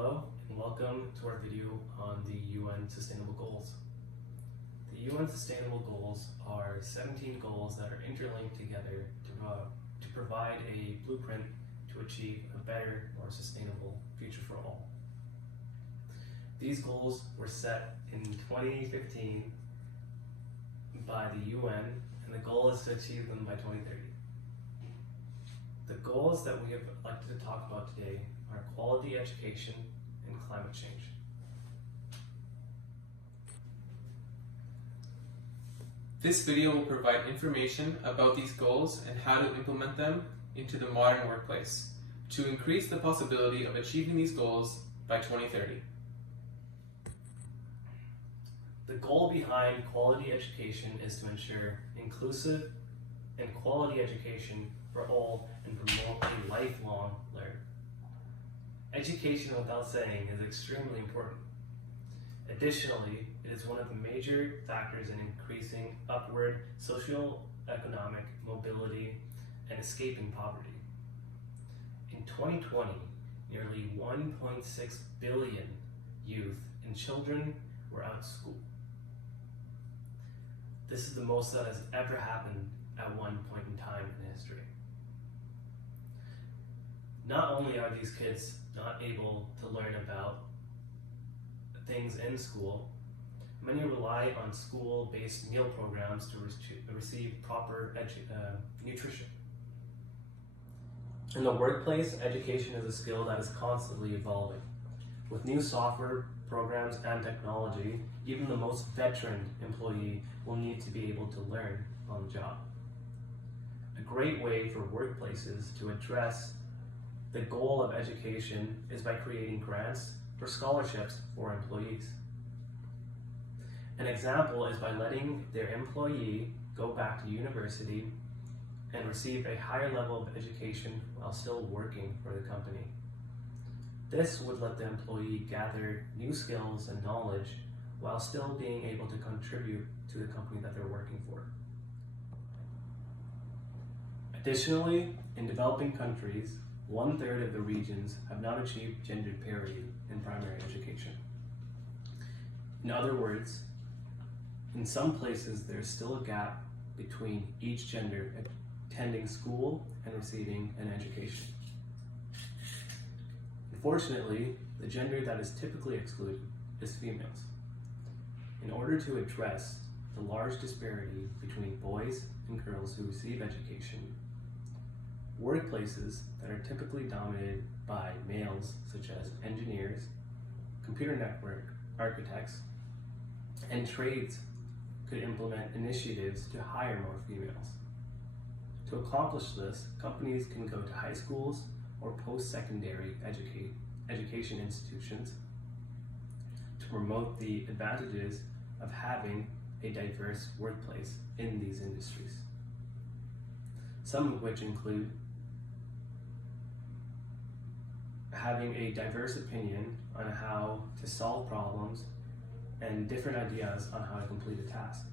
Hello and welcome to our video on the UN Sustainable Goals. The UN Sustainable Goals are 17 goals that are interlinked together to provide a blueprint to achieve a better, more sustainable future for all. These goals were set in 2015 by the UN, and the goal is to achieve them by 2030. The goals that we have elected to talk about today are quality education and climate change. This video will provide information about these goals and how to implement them into the modern workplace to increase the possibility of achieving these goals by 2030. The goal behind quality education is to ensure inclusive and quality education for all and promote a lifelong learning. Education, without saying, is extremely important. Additionally, it is one of the major factors in increasing upward socio-economic mobility and escaping poverty. In 2020, nearly 1.6 billion youth and children were out of school. This is the most that has ever happened at one point in time in history. Not only are these kids not able to learn about things in school, many rely on school-based meal programs to receive proper nutrition. In the workplace, education is a skill that is constantly evolving. With new software, programs, and technology, even the most veteran employee will need to be able to learn on the job. A great way for workplaces to address the goal of education is by creating grants or scholarships for employees. An example is by letting their employee go back to university and receive a higher level of education while still working for the company. This would let the employee gather new skills and knowledge while still being able to contribute to the company that they're working for. Additionally, in developing countries, 1/3 of the regions have not achieved gender parity in primary education. In other words, in some places there's still a gap between each gender attending school and receiving an education. Unfortunately, the gender that is typically excluded is females. In order to address the large disparity between boys and girls who receive education, workplaces that are typically dominated by males, such as engineers, computer network architects, and trades, could implement initiatives to hire more females. To accomplish this, companies can go to high schools or post-secondary education institutions to promote the advantages of having a diverse workplace in these industries. Some of which include having a diverse opinion on how to solve problems and different ideas on how to complete a task.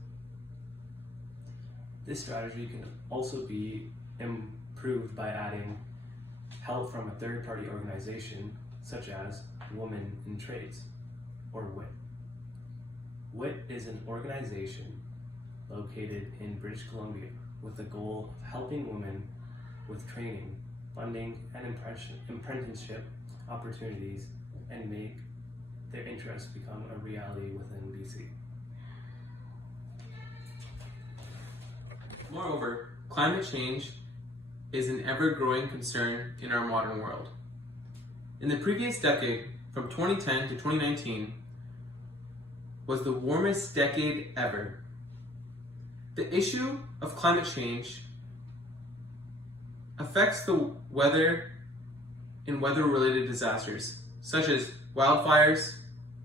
This strategy can also be improved by adding help from a third-party organization such as Women in Trades, or WIT. WIT is an organization located in British Columbia with the goal of helping women with training, funding, and apprenticeship opportunities and make their interests become a reality within BC. Moreover, climate change is an ever-growing concern in our modern world. In the previous decade, from 2010 to 2019, was the warmest decade ever. The issue of climate change affects the weather and weather-related disasters, such as wildfires,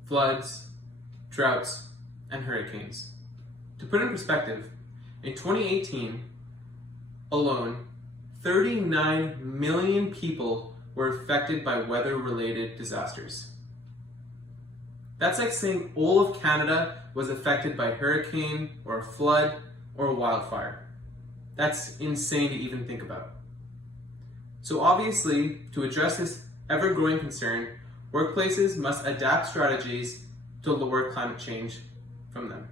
floods, droughts, and hurricanes. To put in perspective, in 2018 alone, 39 million people were affected by weather-related disasters. That's like saying all of Canada was affected by a hurricane or a flood or a wildfire. That's insane to even think about. So obviously, to address this ever-growing concern, workplaces must adapt strategies to lower climate change from them.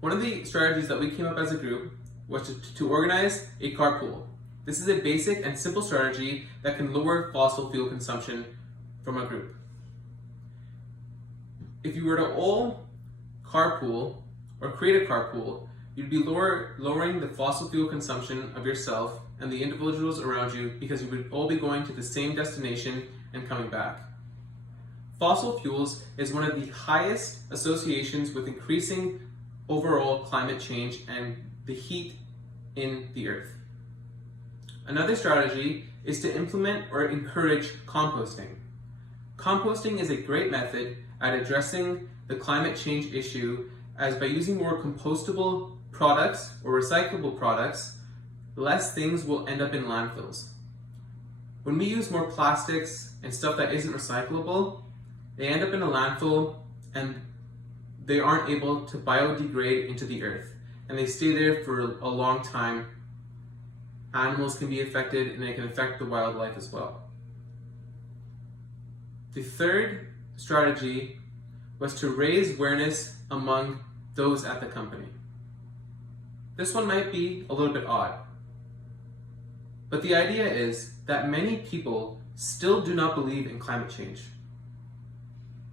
One of the strategies that we came up as a group was to organize a carpool. This is a basic and simple strategy that can lower fossil fuel consumption from a group. If you were to all carpool or create a carpool, you'd be lowering the fossil fuel consumption of yourself and the individuals around you because you would all be going to the same destination and coming back. Fossil fuels is one of the highest associations with increasing overall climate change and the heat in the earth. Another strategy is to implement or encourage composting. Composting is a great method at addressing the climate change issue, as by using more compostable products or recyclable products, less things will end up in landfills. When we use more plastics and stuff that isn't recyclable, they end up in a landfill and they aren't able to biodegrade into the earth, and they stay there for a long time. Animals can be affected and it can affect the wildlife as well. The third strategy was to raise awareness among those at the company. This one might be a little bit odd, but the idea is that many people still do not believe in climate change.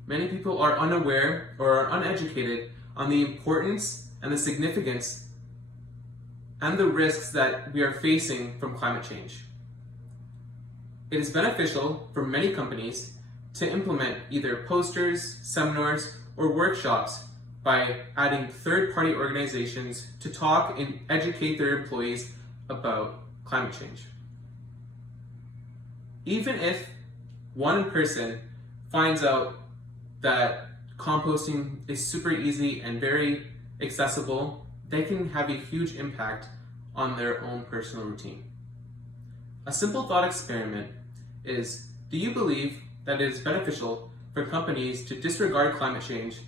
Many people are unaware or are uneducated on the importance and the significance and the risks that we are facing from climate change. It is beneficial for many companies to implement either posters, seminars, or workshops by adding third-party organizations to talk and educate their employees about climate change. Even if one person finds out that composting is super easy and very accessible, they can have a huge impact on their own personal routine. A simple thought experiment is, do you believe that it is beneficial for companies to disregard climate change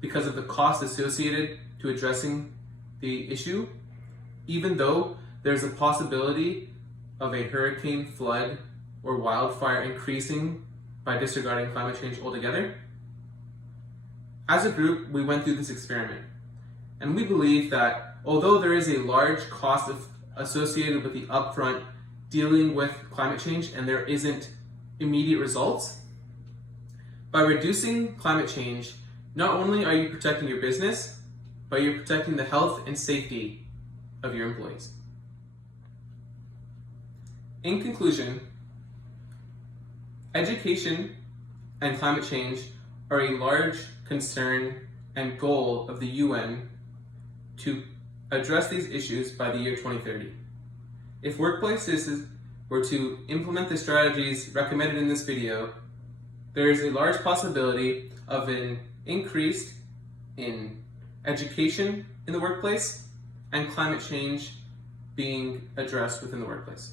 because of the cost associated to addressing the issue, even though there's a possibility of a hurricane, flood, or wildfire increasing by disregarding climate change altogether? As a group, we went through this experiment, and we believe that although there is a large cost associated with the upfront dealing with climate change and there isn't immediate results, by reducing climate change, not only are you protecting your business, but you're protecting the health and safety of your employees. In conclusion, education and climate change are a large concern and goal of the UN to address these issues by the year 2030. If workplaces were to implement the strategies recommended in this video, there is a large possibility of an increase in education in the workplace and climate change being addressed within the workplace.